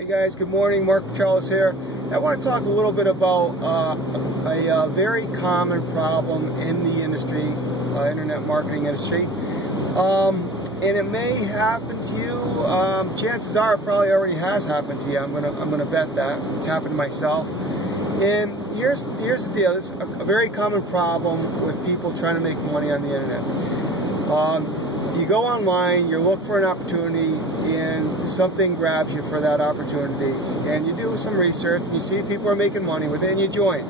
Hey guys, good morning. Mark Charles here. I want to talk a little bit about a very common problem in the industry, internet marketing industry. And it may happen to you. Chances are it probably already has happened to you. I'm gonna bet that it's happened to myself. And here's the deal. This is a very common problem with people trying to make money on the internet. You go online, you look for an opportunity, and something grabs you for that opportunity, and you do some research, and you see people are making money with it, and you join.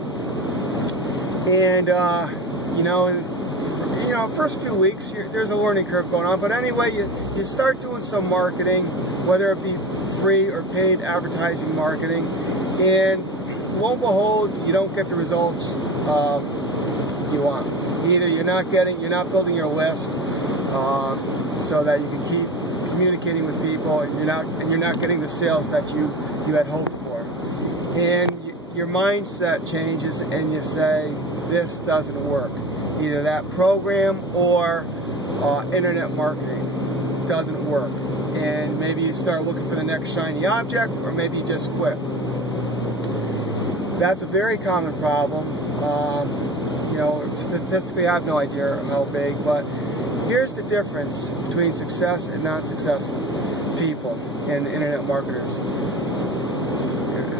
And first few weeks there's a learning curve going on, but anyway, you start doing some marketing, whether it be free or paid advertising marketing, and lo and behold, you don't get the results you want. Either you're not building your list. So that you can keep communicating with people, and you're not getting the sales that you had hoped for, and your mindset changes, and you say, this doesn't work. Either that program or internet marketing doesn't work, and maybe you start looking for the next shiny object, or maybe you just quit. That's a very common problem. Statistically, I have no idea how big, but here's the difference between success and non-successful people and internet marketers.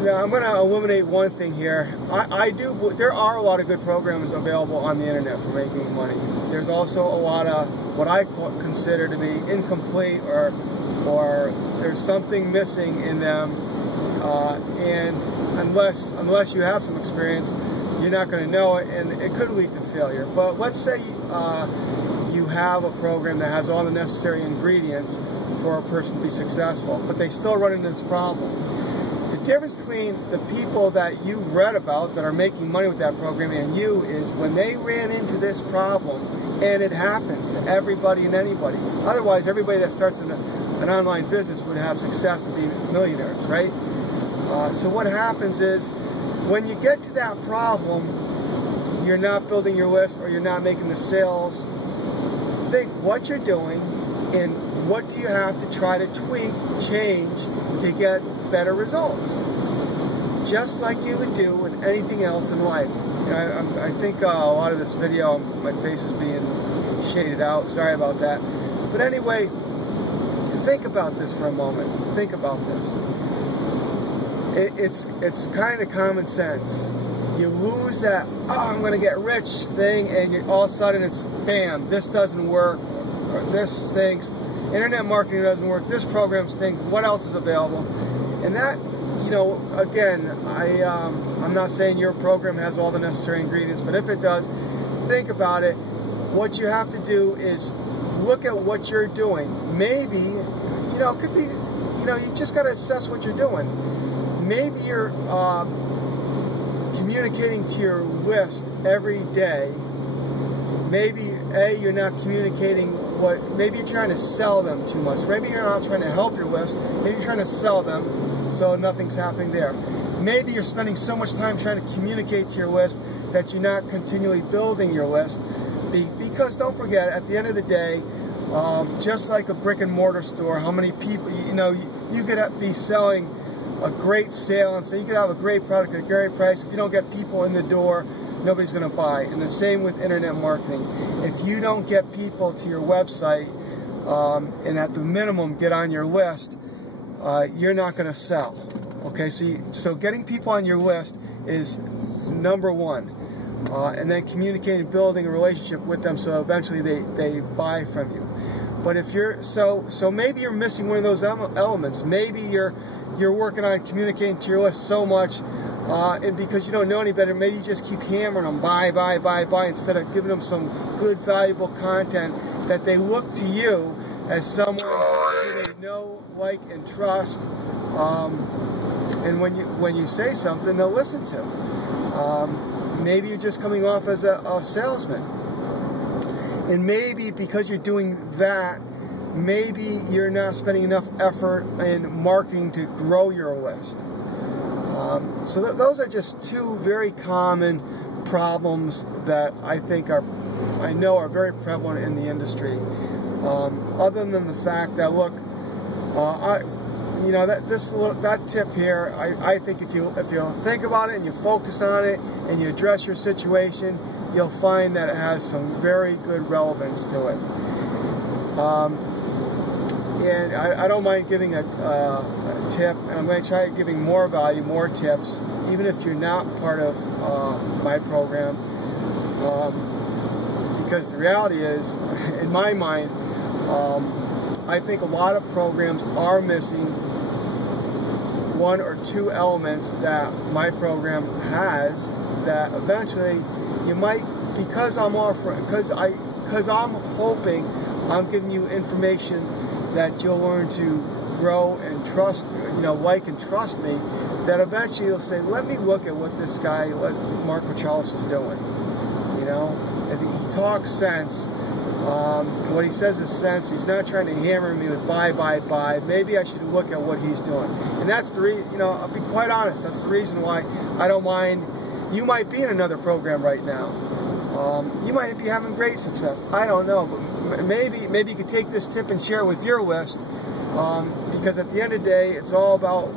Now, I'm going to eliminate one thing here. There are a lot of good programs available on the internet for making money. There's also a lot of what I consider to be incomplete, or there's something missing in them, and unless you have some experience, you're not going to know it, and it could lead to failure. But let's say you have a program that has all the necessary ingredients for a person to be successful, but they still run into this problem. The difference between the people that you've read about that are making money with that program and you is when they ran into this problem, and it happens to everybody and anybody. Otherwise, everybody that starts an online business would have success and be millionaires, right? So what happens is, when you get to that problem, you're not building your list, or you're not making the sales. Think what you're doing and what do you have to try to tweak, change to get better results. Just like you would do with anything else in life. I think a lot of this video, my face is being shaded out. Sorry about that. But anyway, think about this for a moment. Think about this. It's kind of common sense. You lose that, I'm going to get rich thing, and all of a sudden it's, bam, this doesn't work, or this stinks, internet marketing doesn't work, this program stinks, what else is available? And that, again, I'm not saying your program has all the necessary ingredients, but if it does, think about it. What you have to do is look at what you're doing. Maybe, it could be, you just got to assess what you're doing. Maybe you're communicating to your list every day. Maybe you're not communicating maybe you're trying to sell them too much. Maybe you're not trying to help your list. Maybe you're trying to sell them, so nothing's happening there. Maybe you're spending so much time trying to communicate to your list that you're not continually building your list. Because don't forget, at the end of the day, just like a brick and mortar store, how many people, you could be selling a great sale, and so you could have a great product at a great price. If you don't get people in the door, nobody's going to buy. And the same with internet marketing. If you don't get people to your website, and at the minimum get on your list, you're not going to sell. Okay, so getting people on your list is number one, and then communicating, building a relationship with them, so eventually they buy from you. But if you're so maybe you're missing one of those elements. Maybe you're working on communicating to your list so much, and because you don't know any better, maybe you just keep hammering them, buy, instead of giving them some good, valuable content that they look to you as someone who they know, like, and trust. And when you say something, they'll listen to. Maybe you're just coming off as a salesman. And maybe because you're doing that, maybe you're not spending enough effort in marketing to grow your list. So those are just two very common problems that I know are very prevalent in the industry. Other than the fact that, look, you know, that tip here, I think if you think about it and you focus on it and you address your situation, you'll find that it has some very good relevance to it. And I don't mind giving a tip, and I'm going to try giving more value, more tips, even if you're not part of my program, because the reality is, in my mind, I think a lot of programs are missing one or two elements that my program has, that eventually you might, because I'm offering, because I'm hoping I'm giving you information that you'll learn to grow and trust, you know, like and trust me, that eventually you'll say, let me look at what this guy, what Mark Michalis is doing. You know, if he talks sense, what he says is sense. He's not trying to hammer me with buy. Maybe I should look at what he's doing. And that's the reason, you know, I'll be quite honest, that's the reason why I don't mind. You might be in another program right now. You might be having great success. I don't know, but maybe you could take this tip and share it with your list, because at the end of the day, it's all about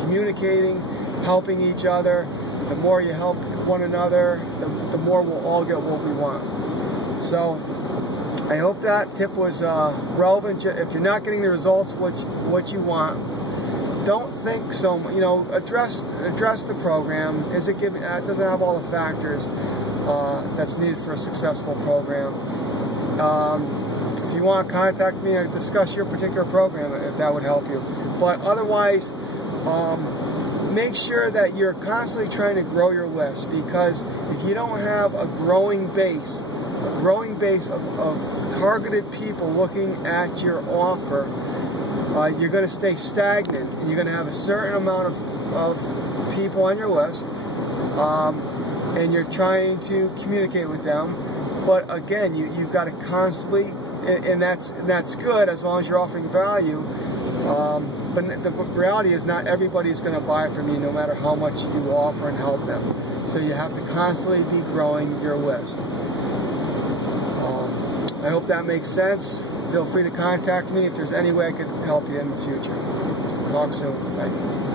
communicating, helping each other. The more you help one another, the more we'll all get what we want. So I hope that tip was relevant. If you're not getting the results what you want, don't think so much. You know, address the program. Is it giving? It doesn't have all the factors that's needed for a successful program. If you want to contact me or discuss your particular program, if that would help you. But otherwise, make sure that you're constantly trying to grow your list, because if you don't have a growing base of targeted people looking at your offer, you're going to stay stagnant. You're going to have a certain amount of people on your list, and you're trying to communicate with them. But again, you've got to constantly, and that's good as long as you're offering value. But the reality is, not everybody is going to buy from you, no matter how much you offer and help them. So you have to constantly be growing your list. I hope that makes sense. Feel free to contact me if there's any way I could help you in the future. Talk soon. Bye.